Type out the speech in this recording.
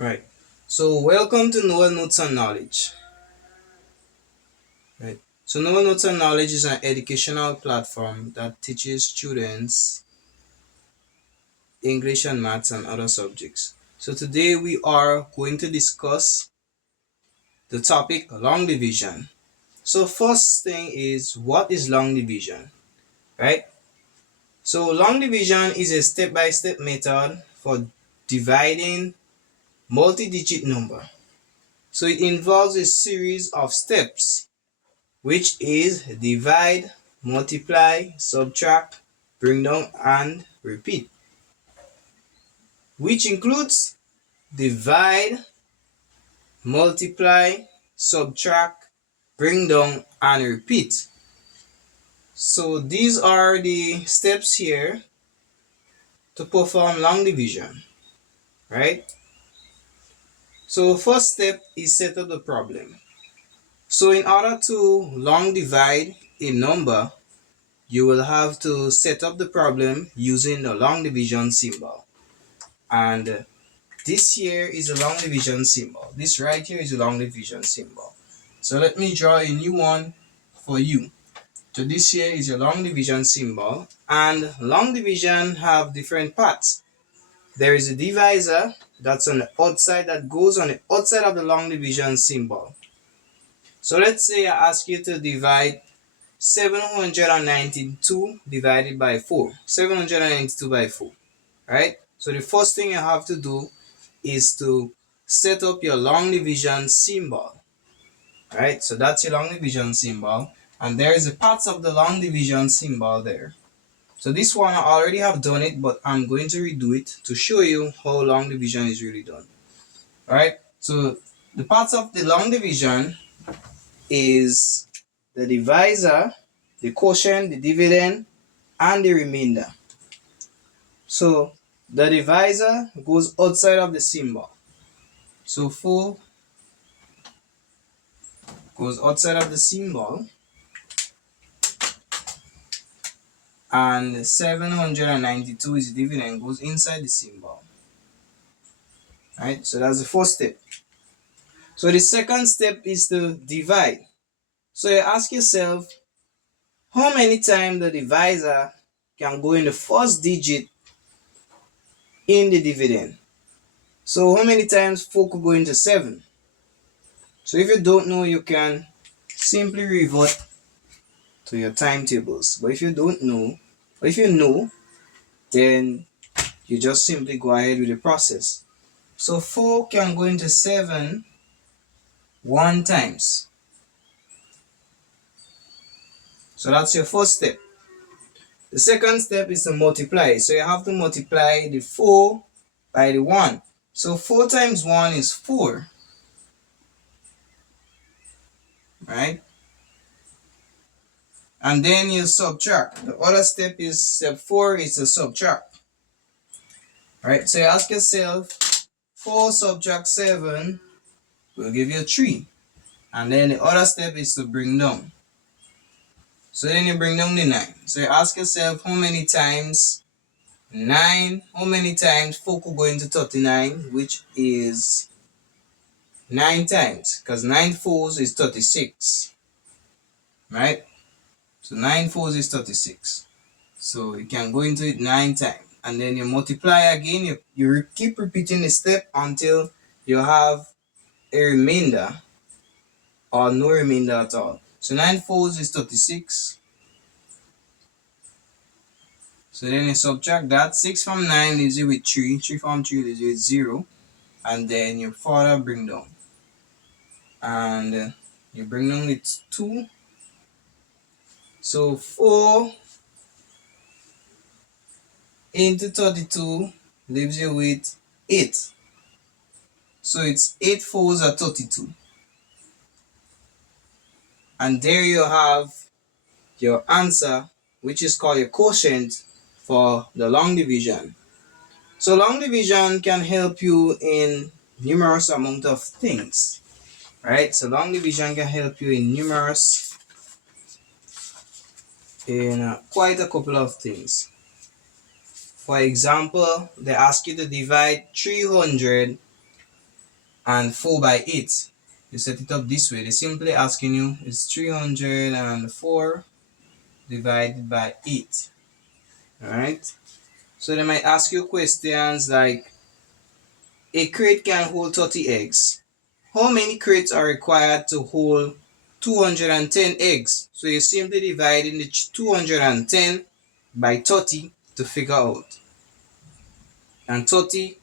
Right. So welcome to Noah Notes and Knowledge. Right. So Noah Notes and Knowledge is an educational platform that teaches students English and maths and other subjects. So today we are going to discuss the topic long division. So first thing is, what is long division? Right? So long division is a step-by-step method for dividing multi-digit number. So it involves a series of steps, which is divide, multiply, subtract, bring down, and repeat, which includes divide, multiply, subtract, bring down, and repeat. So these are the steps here to perform long division, right? So first step is set up the problem. So in order to long divide a number, you will have to set up the problem using the long division symbol. And this here is a long division symbol. This right here is a long division symbol. So let me draw a new one for you. So this here is a long division symbol, and long division have different parts. There is a divisor that's on the outside, that goes on the outside of the long division symbol. So let's say I ask you to divide 792 divided by 4. 792 by 4, right? So the first thing you have to do is to set up your long division symbol, right? So that's your long division symbol, and there is a parts of the long division symbol there. So this one I already have done it, but I'm going to redo it to show you how long division is really done. All right. So the parts of the long division is the divisor, the quotient, the dividend, and the remainder. So the divisor goes outside of the symbol. So 4 goes outside of the symbol, and 792 is the dividend, goes inside the symbol. Right? So that's the first step. So the second step is to divide. So you ask yourself, how many times the divisor can go in the first digit in the dividend? So how many times 4 could go into 7? So if you don't know, you can simply revert to your timetables. But if you don't know, or if you know, then you just simply go ahead with the process. So 4 can go into 7 one times. So that's your first step. The second step is to multiply. So you have to multiply the 4 by the 1. So 4 times 1 is 4. Right? And then you subtract. The other step is step 4 is to subtract. Right? So you ask yourself, 4 subtract 7 will give you 3. And then the other step is to bring down. So then you bring down the 9. So you ask yourself, how many times 9, how many times 4 could go into 39, which is 9 times, because 9 fours is 36, right? So 9 fours is 36. So you can go into it 9 times. And then you multiply again, you keep repeating the step until you have a remainder or no remainder at all. So 9 fours is 36. So then you subtract that. 6 from 9 leaves you with 3. 3 from 3 leaves you with 0. And then you further bring down. And you bring down with 2. So 4 into 32 leaves you with 8. So it's 8 fours are 32. And there you have your answer, which is called your quotient for the long division. So long division can help you in numerous amount of things, right? So long division can help you in quite a couple of things. For example, they ask you to divide 300 and 4 by 8. You set it up this way. They're simply asking you is 304 divided by 8. Alright? So they might ask you questions like a crate can hold 30 eggs. How many crates are required to hold 210 eggs? So you simply divide in the 210 by 30 to figure out. And 30